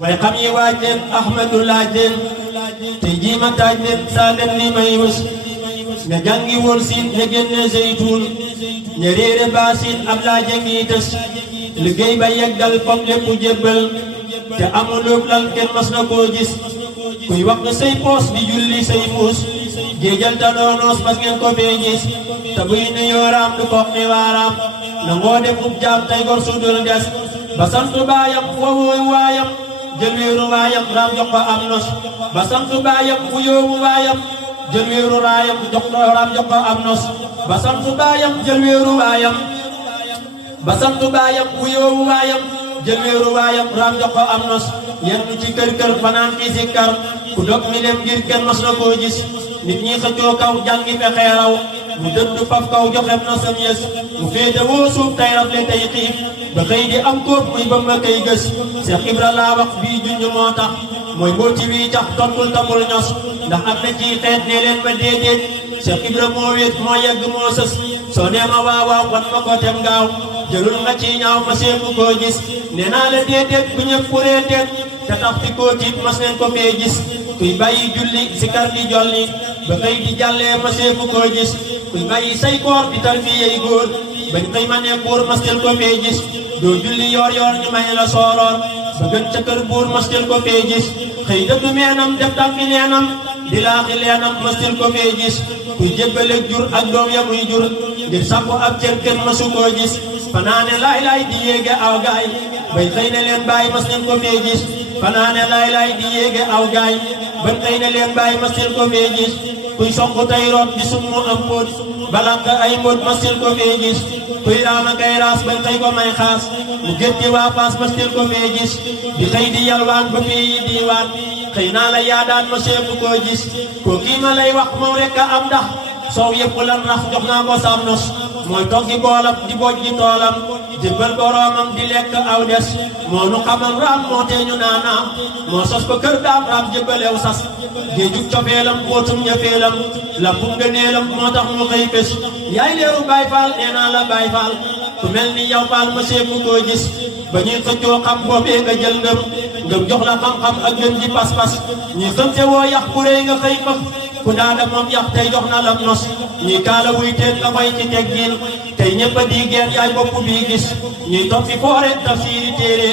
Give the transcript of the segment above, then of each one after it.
way xam yi waaj leen Ahmadu laaj leen te jiima taaj leen saa leen li may wës ne jàngi woon siin ne génne zeytuun ne réere baa siin ab laaja ngi tës liggéey ba yeggal fam lépp jébbal te amulub lal kenn mas na koo gis kuy wax say poos di julli say muus géejal ta doonoos mas ngeen ko fee gis te buy nu yooraam du ko xiwaaraam na ngoo def ub jaam tay gor su dul des ba sant baayam wawooy waayam jël wéeru waayam raam jox ko am nos ba sant baayam wuyoowu waayam jël wéeru raayam jox ko raam jox ko am nos ba sant baayam jël wéeru waayam ba sant baayam wuyoowu waayam jël wéeru waayam raam jox ko am nos yenn ci kër kër fanaan fi sikkar ku dog mi dem ngir kenn mas na koo gis nit ñi xëccoo kaw jàngi fexee raw mu dëdd faf kaw joxem na sam yes mu féete woo suuf tay rafle tay xiif ba xëy di am kóob muy ba ma koy gës Cheikh Ibra laa wax bii junj moo tax mooy mbooti wii tax tontul tamul ños ndax am na ci xeet ne leen ma déedéet Cheikh Ibra moo wéet moo yegg moo sës soo nee ma waawaaw wan ma ko tem gaaw jëlul nga ci ñaaw ma seeku koo gis nee naa la déedéet bu ñëpp kuree teet te tax fi koo tiit mas neen ko fee gis kuy bàyyi julli si kar di jolli ba xëy di jàllee ma seeku koo gis kuy bàyyi say koor di tarbiyey góor bañ xëy ma ne buur mastel ko fee gis doo julli yoor yoor ñu may la sooroor ba gën ca kër buur mastel ko fee gis xëy dëddu meenam def tànki neenam di laaxi leenam mastel ko fee gis kuy jébbaleeg jur ak doom ya muy jur ngir sàkku ab cër kenn masu koo gis fanaane laay laay di yéege aw gaay bay xëy ne leen bàyyi mastel ko fee gis fanaane laay laay di yéege aw gaay ban xëy ne leen bàyyi mastel ko fee gis kuy sonku tay root di summu am mbóot balank ay mbóot mastel ko fee gis kuy raama kay raas bañ xëy ko may xaas mu gétti waa paas mastel ko fee gis di xëy di yalwaan ba fii yi diiwaan xëy naa la yaa daan ma seefu koo gis koo kii ma lay wax moom rek a am ndax soow yëpp lan rax jox naa ko sam nos mooy toggi boolam di boj di toolam jébbal boroomam di lekk aw des moo nu xamal raam moo teeñu naanaam moo sos ko kër daam raam jébbalew sas géejug cofeelam bootum ñëfeelam lampum gëneelam moo tax mu xëy fes yaay leeru Baay Faal nee naa la Baay Faal ku mel ni yow Faal ma seefu koo gis ba ñuy xëccoo xam boobee nga jël ngëm jox la xam-xam ak gën ji pas-pas ñuy xëmte woo yax bu réy nga xëy fëf ku daada moom yax tey jox na la nos ñuy kaala wuy teen nga fay ci teggin tey ñëpp a di geen yaay bopp bii gis ñuy topp fi foore tafsiiri téere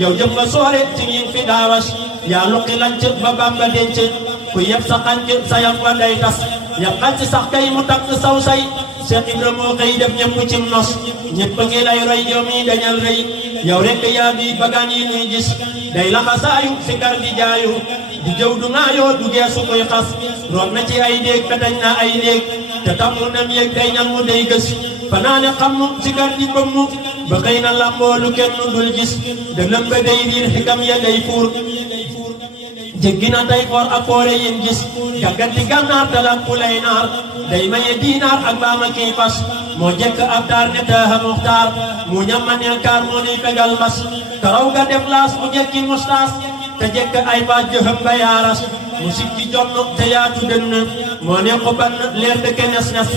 yow jëm nga soore ci ñi fi daawas yaa luqi lanc ba Bamba denc ku yeb sa xanc sa yam wa day tas yab xanc sax kay mu takk saw say Cheikh Ibra moo xëy def ñëpp cim nos ñëpp a ngi lay roy yow mi dañal rëy yow rekk yaa bi bagaan yi nuy gis day laxasaayu si kar di jaayu di jëw du ngaayoo du geesu koy xas root na ci ay déeg petañ na ay déeg te tammu nam yéeg day ñal mu day gës fanaane xam mu si kar di bëmmu ba xëy na lamboo lu kenn dul gis de lëmba day riir xikam ya day fuur jéggi na day foor ak foore yin gis gàgganti gànnaar talak ku lay naar day maye diinaar ak baama kii fas moo jekk ab taar ne taaha muxtaar mu ñammaneel kaar moo nuy fegal mas karaw ga def laas mu jekki mustaas te jekk ay baat jëhëm ba yaaras mu sikki jonn te yaatu dënn moo ne ko bann leer dëkke nes nes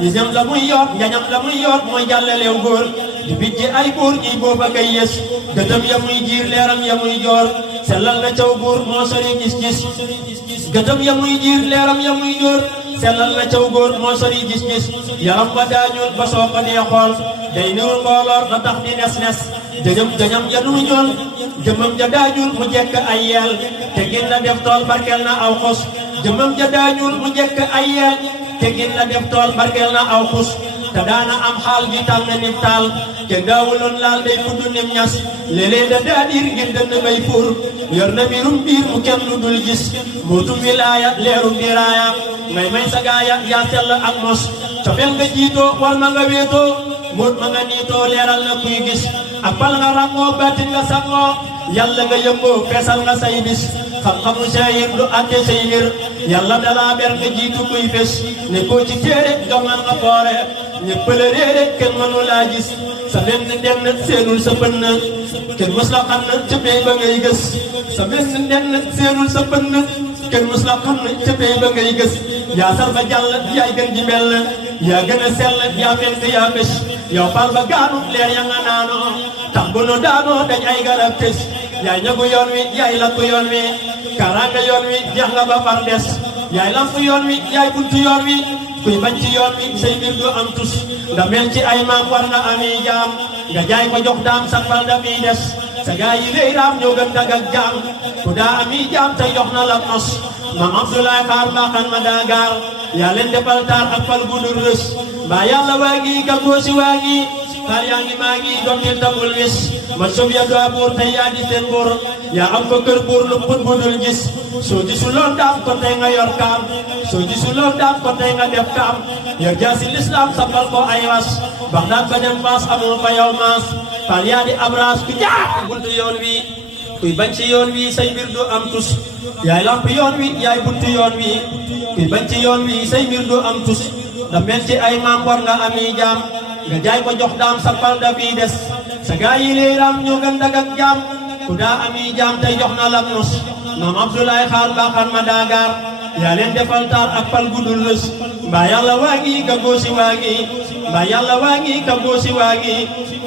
misem la muy yoot njañam la muy yoot mooy jàllaleew góor di bijji ay buur ñiy booba kay yes gëtëm ya muy jiir leeram ya muy joor sellal na caw buur moo sori gis-gis gëtëm ya muy jiir leeram ya muy joor sellal na caw góor moo sori gis-gis yaram ba daañul ba soo ko dee xool day niwul mbooloor na tax di nes nes jëñam ja nu ñool jëmam ja daañul mu jekk ay yeel te gin la def tool barkeel na aw xus jëmam ja daañul mu jekk ay yeel te gin la def tool barkeel na aw xus te daana am xaal gi tàng nim taal te daawuloon laal day fudd nim ñas léeg-léeg da daadir ngir dënn bay fuur yor na mbirum biir mu kenn lu dul gis mootum wilaaya leerum diraaya ngay may sa gaaya yaa sell ak mos cofeel nga jiitoo wal ma nga wéetoo mbóot ma nga niitoo leeral na kuy gis ak pal nga ràngoo baatin nga sangoo yàlla nga yëmboo feesal nga say bis xam-xamu saayir du àtte say mbir yàlla dalaa ber nga jiitu kuy fes ne koo ci téere gamal nga foore ñëpp la réere kenn mënu laa gis sa benn ndenn seenul sa bënn kenn mës la xam na ca pey ba ngay gës sa benn ndenn seenul sa bënn kenn mës la xam na ca pey ba ngay gës yaa sar ba jàll yaay gën ji mel yaa gën a sell yaa fent yaa fes yow fal ba gaanu leer ya nga naanoo tax bu nu daanoo dañ ay garab tës yaay ñagu yoon wi yaay lakku yoon wi kaaraanga yoon wi jeex nga ba far des yaay lamp yoon wi yaay buntu yoon wi kuy bañ ci yoon wi say mbir du am tus nga mel ci ay maam war na ami jaam nga jaay ko jox daam sa fal dami des sa gaa yi lay raam ñoo gën dag ak jaam ku daa ami jaam te jox na la nos maam Abdoulaye Xaar mbaaxan ma daa gaar yaa leen defal taar ak fal gu dul rës mbaa yàlla waa ngi ka goosi waa ngi xaar yaa ngi maa ngi dootil tabul wis ma sob ya doa buur tey yaa di seen buur yaa am ko kër buur lu put bu dul gis soo gisuloon daam ko tey nga yor kaam soo gisuloon daam ko tey nga def kaam yor jaasi lislaam sampal ko ay was Baxdaad ba dem Faas amul fa yow maas fal yaa di abraas ku jaar buntu yoon wi kuy bañ ci yoon wi say mbir du am tus yaay lamp yoon wi yaay buntu yoon wi kuy bañ ci yoon wi say mbir du am tus da mel ci ay maam war nga ami jaam nga jaay ko jox daam sa pal da fii des sa gaa yi leeram ñoo gën dag ak jaam ku daa ami jaam tey jox na la nos maam Abdoulaye Xaar mbaaxan ma daa gaar yaa leen defal taar ak pal gudul rës mbaa yàlla waa ngi ka goosi waa ngi mbaa yàlla waa ngi ka goosi waa ngi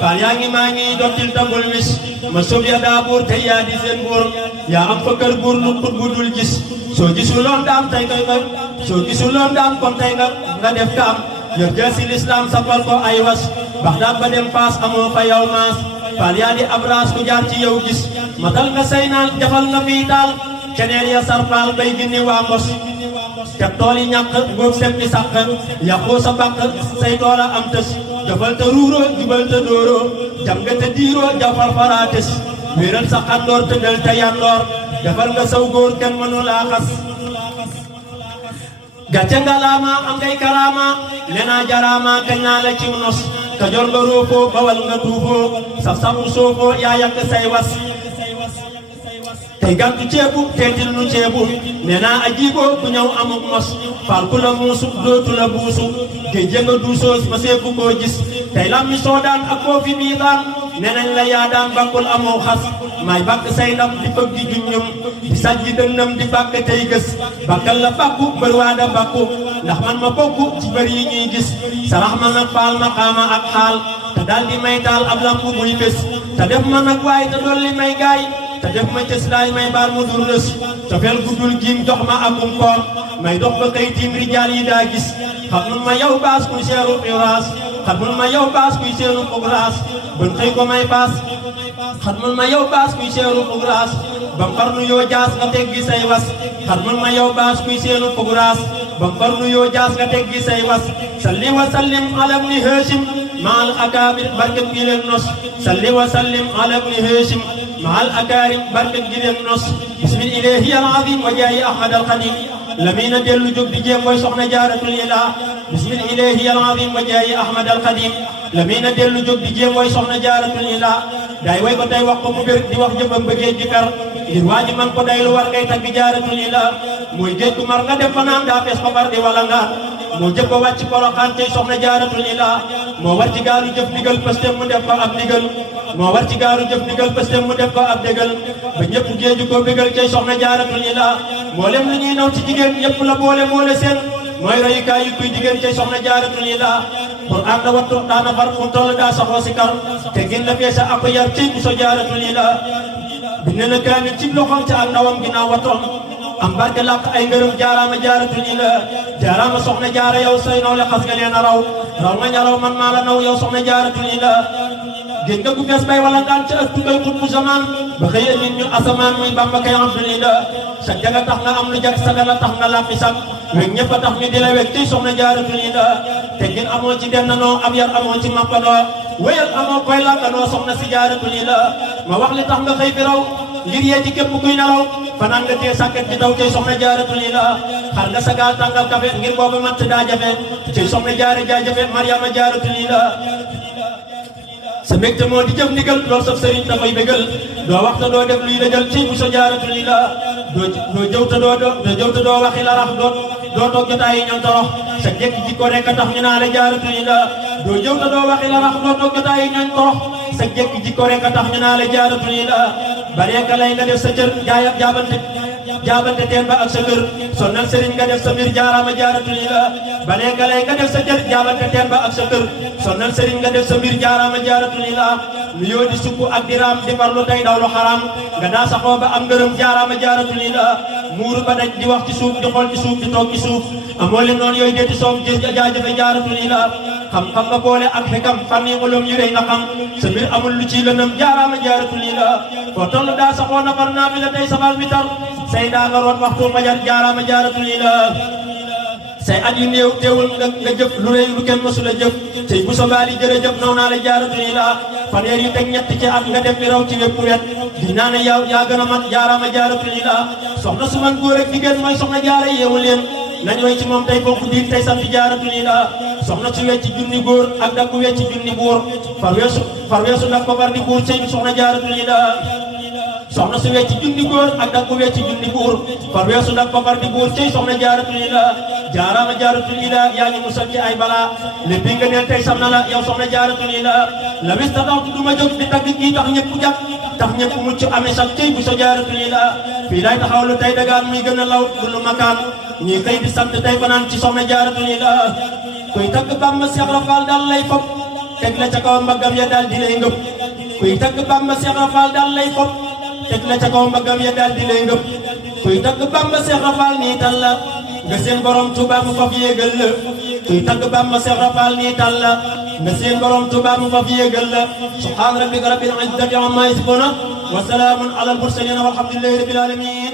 faal yaa ngi maa ngi dottil tambul wis ma sob ya daa buur tey yaa di seen buur yaa am fa kër buur lu put gudul gis soo gisuloon daam tey koy koy soo gisuloon daam kon tey nga def kaam yor jaasi lislaam sampal ko ay was Baxdaad ba dem Faas amoo fa yow maas faal yaa di abraas ku jaar ci yow gis matal nga say naan jafal nga fii taal keneen ya sarfaal bay ginni waa mbos te tool yi ñàkk góob sempi sàq yàqoo sa bàq say toola am tës jafal te ruuroo jubal te dóoroo jam nga te diiroo jafal faraa tës wéeral sa xandoor te del te yandoor defal nga saw góor kenn mënu laa xas gàcce nga laama am ngay karaama lenaa jaraama kañ naa la ciw nos ka jor nga roofoo bawal nga tuufoo saf safu soofoo yaa yàq say was tey gàntu ceebu teetil nu ceebu nee naa ajiiboo ku ñëw amuk mos faal ku la muusu dootu la buusu géej nga duusoos ma seefu koo gis tey lammi soodaan ak koo fi miidaan nee nañ la yaa daan bàkkul amoo xas may bàkk say ndam di fëgg di junñum di sajji dënnam di bàkk tey gës bàkkal la bàkku mbër waa da bàkku ndax man ma bokk ci bër yi ñuy gis sarax ma nag faal ma xaama ak xaal te daal di may taal ab lampu muy bés te def ma nag waaye te dolli may gaay te def ma cës laay may baar mu dul rës cofeel guddul giim jox ma akum koom may dox ba kay tiim rijaal yi daa gis xamul ma yow baas kuy seeru xiwaas xamul ma yow baas kuy seeru xugraas bën xëy ko may baas xamul ma yow baas kuy seeru xugraas bam far nu yoo jaas nga teggi say was xamul ma yow baas kuy seeru xugraas bam far nu yoo jaas nga teggi say was salli wa sallim ala ibni Hashim maal akaabir barket gi leen nos salli wa sallim ala ibni Hashim maal akaarim barket gi leen nos bismil ilaahi al azim wa jaayi ahmad al xadim lamina dellu jóg di jéem mooy soxna jaaratul ilaa bismil ilaahi al azim wa jaayi ahmad al xadim lamina dellu jóg di jéem mooy soxna jaaratul ilaa daay way ko tey wax ko mu bér di wax jëmbam ba géej gi kar ngir waa ji man ko day lu war ngay tagg jaaratul ilaa mooy géej gu mar nga def fa naan daa fees ko far di wala ngaan moo jëkk ko wàcc Poroxaan tey soxna jaaratul ilaa moo war ci gaalu jëf ndigal pëstem mu def ko ab ndigal moo war ci gaalu jëf ndigal pëstem mu def ko ab dégal ba ñëpp géeju ko bégal tey soxna jaaratul ilaa mboolem li ñuy naw ci jigéen ñëpp la boole seen mooy royukaay yu kuy jigéen tey soxna jaaratul ilaa pour ànd na wattu daana far fu toll daa saxoo si kar te gin la feesa ak yar ci bu so jaaratul ilaa bind na kaamil ci loxoom ca ak ndawam ginnaaw wattoom am barke làq ay ngërëm jaaraama jaaratul ilaa jaaraama soxna jaara yow say naw le xas nga leen a raw nga ñaraw man maa la naw yow soxna jaaratul ilaa géej nga gu fees bay wala ngaan ca ëttu koy xut bu zaman ba xëy nit ñu asamaan muy bamba kay abdul ilaa sa jaga tax nga am lu jag sa gala tax nga làppi sag weg ñëpp a tax ñu di la weg ci soxna jaaratul ilaa te gin amoo ci dennanoo ab yar amoo ci mappanoo wéyal amoo koy làkkanoo soxna si jaaratul ilaa ma wax li tax nga xëy fi raw ngir yee ci képp kuy nelaw fanaan nga tee sàkket di daw cay soxna jaaratul ilaa xar nga sagaal tàngal kafe ngir boobu matt daa jafe cay soxna jaare jaa jafe mariama jaaratul ilaa sa mbégte moo di jëf ndigal lool saf sëriñ dafay bégal doo wax te doo def luy dëgal ci bu so jaaratul ilaa doo jëw te doo waxi la rax doo toog jotaay yi ñam torox sa jekk jikko rek a tax ñu naa la jaaratul ilaa doo jëw te doo waxi la rax doo toog jotaay yi ñam torox sa jekk jikko rek a tax ñu naa la jaaratul ilaa bare ka lay nga def sa cër jaabante teen ba ak sa kër sonnal sëriñ nga def sa mbir jaaraama jaaratul ilaa bare ka lay nga def sa cër jaabante teen ba ak sa kër sonnal sëriñ nga def sa mbir jaaraama jaaratul ilaa nuyoo di sukk ak di raam di farlu tey daw lu xaraam nga daa saxoo ba am ngërëm jaaraama jaaratulillah muuru ba daj di wax ci suuf di xool ci suuf di toog ci suuf amoo leen noonu yooyu deeti soof gis jaajëfe jaaratulillah xam-xam nga boole ak xikam fànni ulum yu rëy nga xam sa mbir amul lu ci lëndëm jaaraama jaaratulillah foo toll daa saxoo nafar naafila tey sabal witar say daa nga root waxtu fajar jaaraama jaaratulillah say at yu néew teewul nga jëf lu rëy lu kenn mësula jëf say bu sobaali jërëjëf naw naa la jaaratulillah fanweer yu teg ñett ci at nga def bi raw ci wépp wet di naa ne yow yaa gën a mat jaaraama jaaratulillah soxna su man góor ak jigéen mooy soxna jaara yeewu leen nañ way ci moom tey bokk diir tey sant jaaratulillah soxna su wecci junni góor ak dak ku wecci junni buur far weesu nag babar di buur sëy bi soxna jaaratulillah soxna su wecci junni góor ak dak ku wecci junni buur far weesu nag babar di buur sëy soxna jaaratulillah jaaraama jaaratulillah yaa ngi musal ci ay balaa lépp nga neel tey sam na la yow soxna jaaratulillah la wis ta tax du ma jóg di tagg kii tax ñëpp jàpp tax ñëpp mucc amee sax cey bu sa jaaratulillah fii lay taxawlu tey dagaan muy gën a law lu makaan ñii xëy di sant tey fanaan ci soxna jaaratulillah kuy tagg Bamba Seex Rafal daal lay fop teg la ca kaw mbaggam ya daal di lay ngëp kuy tagg Bamba Seex Rafal daal lay fop teg la ca kaw mbaggam ya daal di lay ngëp kuy tagg Bamba Seex Rafal nii tal la nga seen borom Tuubaa mu faf yéegal la kuy tagg Bamba Seex Rafal nii tal la nga seen borom Tuubaa mu faf yéegal la subhaana rabbika rabbil izzati ammaa yasifuun wa salaamun alal mursaliin walhamdulillahi rabbil aalamiin